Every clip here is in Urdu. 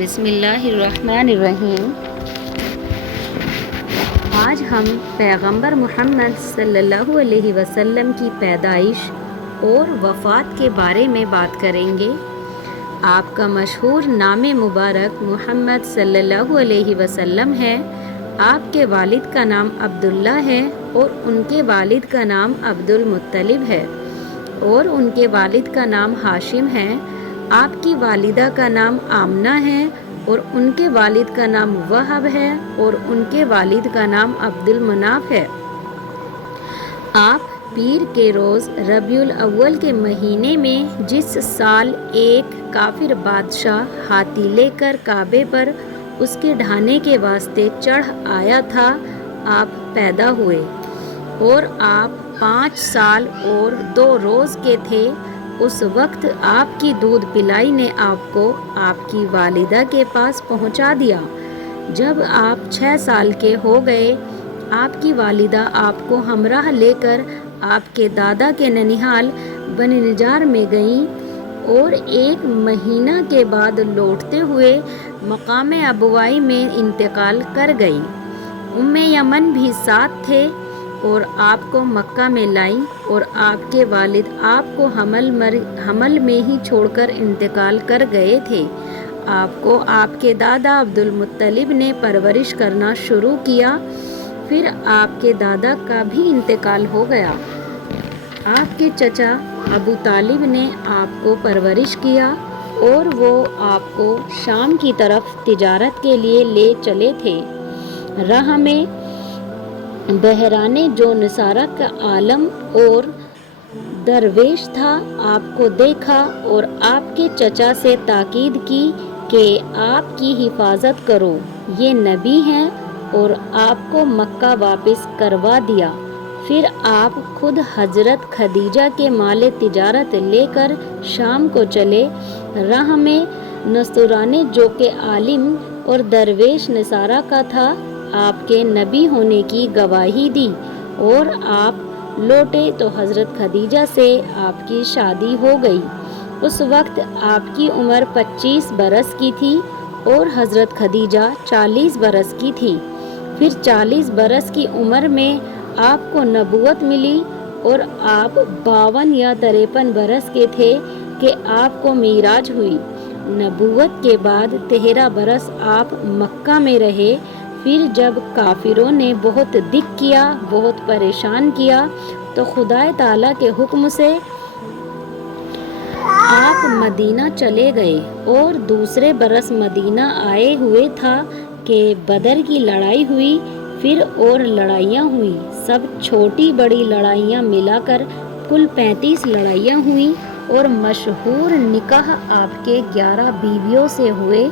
بسم اللہ الرحمن الرحیم۔ آج ہم پیغمبر محمد صلی اللہ علیہ وسلم کی پیدائش اور وفات کے بارے میں بات کریں گے۔ آپ کا مشہور نام مبارک محمد صلی اللہ علیہ وسلم ہے۔ آپ کے والد کا نام عبداللہ ہے اور ان کے والد کا نام عبد المطلب ہے اور ان کے والد کا نام ہاشم ہے۔ آپ کی والدہ کا نام آمنہ ہے اور ان کے والد کا نام وہب ہے اور ان کے والد کا نام عبد المناف ہے۔ آپ پیر کے روز ربیع الاول کے مہینے میں جس سال ایک کافر بادشاہ ہاتھی لے کر کعبے پر اس کے ڈھانے کے واسطے چڑھ آیا تھا، آپ پیدا ہوئے اور آپ 5 سال اور 2 روز کے تھے۔ اس وقت آپ کی دودھ پلائی نے آپ کو آپ کی والدہ کے پاس پہنچا دیا۔ جب آپ 6 سال کے ہو گئے، آپ کی والدہ آپ کو ہمراہ لے کر آپ کے دادا کے ننیھال بنی نجار میں گئیں اور 1 مہینہ کے بعد لوٹتے ہوئے مقام ابوائی میں انتقال کر گئیں۔ یمن بھی ساتھ تھے اور آپ کو مکہ میں لائیں اور آپ کے والد آپ کو حمل میں ہی چھوڑ کر انتقال کر گئے تھے۔ آپ کو آپ کے دادا عبد المطلب نے پرورش کرنا شروع کیا، پھر آپ کے دادا کا بھی انتقال ہو گیا۔ آپ کے چچا ابو طالب نے آپ کو پرورش کیا اور وہ آپ کو شام کی طرف تجارت کے لیے لے چلے تھے۔ راہ میں بحران جو نصارہ کا عالم اور درویش تھا، آپ کو دیکھا اور آپ کے چچا سے تاکید کی کہ آپ کی حفاظت کرو، یہ نبی ہیں، اور آپ کو مکہ واپس کروا دیا۔ پھر آپ خود حضرت خدیجہ کے مال تجارت لے کر شام کو چلے۔ راہ میں نستورانے جو کہ عالم اور درویش نصارہ کا تھا، آپ کے نبی ہونے کی گواہی دی اور آپ لوٹے تو حضرت خدیجہ سے آپ کی شادی ہو گئی۔ اس وقت آپ کی عمر 25 برس کی تھی اور حضرت خدیجہ 40 برس کی تھی۔ پھر 40 برس کی عمر میں آپ کو نبوت ملی اور آپ 52 یا 53 برس کے تھے کہ آپ کو معراج ہوئی۔ نبوت کے بعد 13 برس آپ مکہ میں رہے۔ پھر جب کافروں نے بہت دکھ کیا، بہت پریشان کیا، تو خدا تعالیٰ کے حکم سے آپ مدینہ چلے گئے اور دوسرے برس مدینہ آئے ہوئے تھا کہ بدر کی لڑائی ہوئی، پھر اور لڑائیاں ہوئیں، سب چھوٹی بڑی لڑائیاں ملا کر کل 35 لڑائیاں ہوئیں اور مشہور نکاح آپ کے 11 بیویوں سے ہوئے،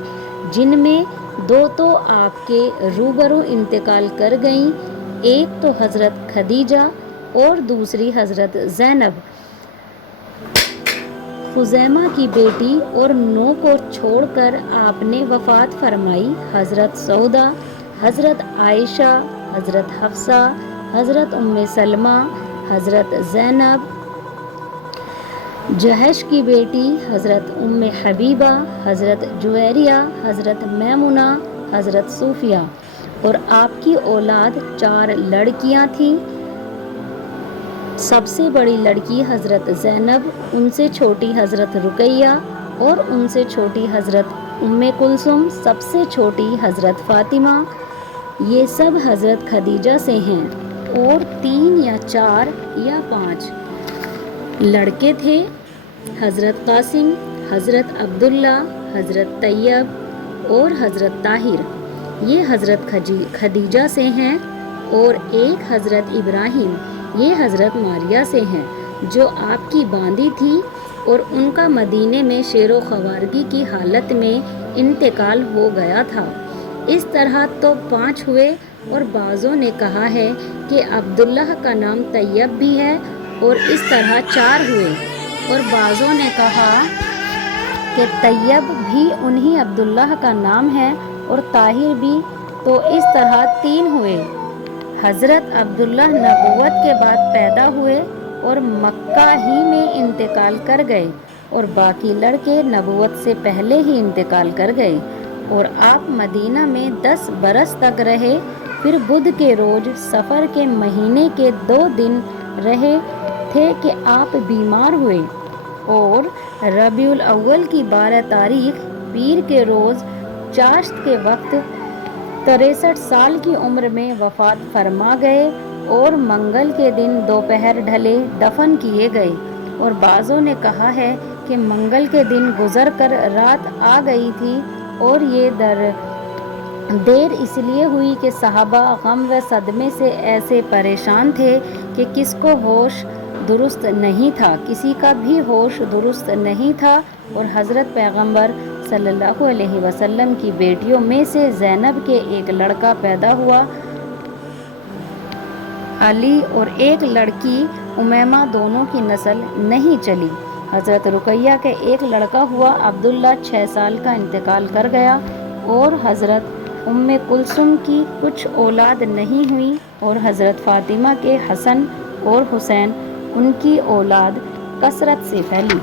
جن میں 2 تو آپ کے روبرو انتقال کر گئیں، ایک تو حضرت خدیجہ اور دوسری حضرت زینب خزیمہ کی بیٹی، اور 9 کو چھوڑ کر آپ نے وفات فرمائی۔ حضرت سودا، حضرت عائشہ، حضرت حفصہ، حضرت سلمہ، حضرت زینب جحش کی بیٹی، حضرت حبیبہ، حضرت جویریہ، حضرت میمونہ، حضرت صوفیہ، اور آپ کی اولاد 4 لڑکیاں تھیں۔ سب سے بڑی لڑکی حضرت زینب، ان سے چھوٹی حضرت رقیہ، اور ان سے چھوٹی حضرت کلثوم، سب سے چھوٹی حضرت فاطمہ۔ یہ سب حضرت خدیجہ سے ہیں، اور 3 یا 4 یا 5 لڑکے تھے، حضرت قاسم، حضرت عبداللہ، حضرت طیب اور حضرت طاہر، یہ حضرت خدیجہ سے ہیں، اور ایک حضرت ابراہیم، یہ حضرت ماریہ سے ہیں، جو آپ کی باندی تھی اور ان کا مدینے میں شیر و خوارگی کی حالت میں انتقال ہو گیا تھا۔ اس طرح تو 5 ہوئے، اور بعضوں نے کہا ہے کہ عبداللہ کا نام طیب بھی ہے، اور اس طرح 4 ہوئے، اور بعضوں نے کہا کہ طیب بھی انہی عبداللہ کا نام ہے اور طاہر بھی، تو اس طرح 3 ہوئے۔ حضرت عبداللہ نبوت کے بعد پیدا ہوئے اور مکہ ہی میں انتقال کر گئے، اور باقی لڑکے نبوت سے پہلے ہی انتقال کر گئے۔ اور آپ مدینہ میں 10 برس تک رہے۔ پھر بدھ کے روز سفر کے مہینے کے 2 دن رہے تھے کہ آپ بیمار ہوئے اور ربیع الاول کی 12 تاریخ پیر کے روز چاشت کے وقت 63 سال کی عمر میں وفات فرما گئے اور منگل کے دن دوپہر ڈھلے دفن کیے گئے۔ اور بعضوں نے کہا ہے کہ منگل کے دن گزر کر رات آ گئی تھی اور یہ دیر اس لیے ہوئی کہ صحابہ غم و صدمے سے ایسے پریشان تھے کہ کس کو ہوش درست نہیں تھا، کسی کا بھی ہوش درست نہیں تھا۔ اور حضرت پیغمبر صلی اللہ علیہ وسلم کی بیٹیوں میں سے زینب کے ایک لڑکا پیدا ہوا، علی، اور ایک لڑکی امیمہ، دونوں کی نسل نہیں چلی۔ حضرت رقیہ کے ایک لڑکا ہوا، عبداللہ 6 سال کا انتقال کر گیا، اور حضرت ام کلثوم کی کچھ اولاد نہیں ہوئی، اور حضرت فاطمہ کے حسن اور حسین، ان کی اولاد کثرت سے پھیلی۔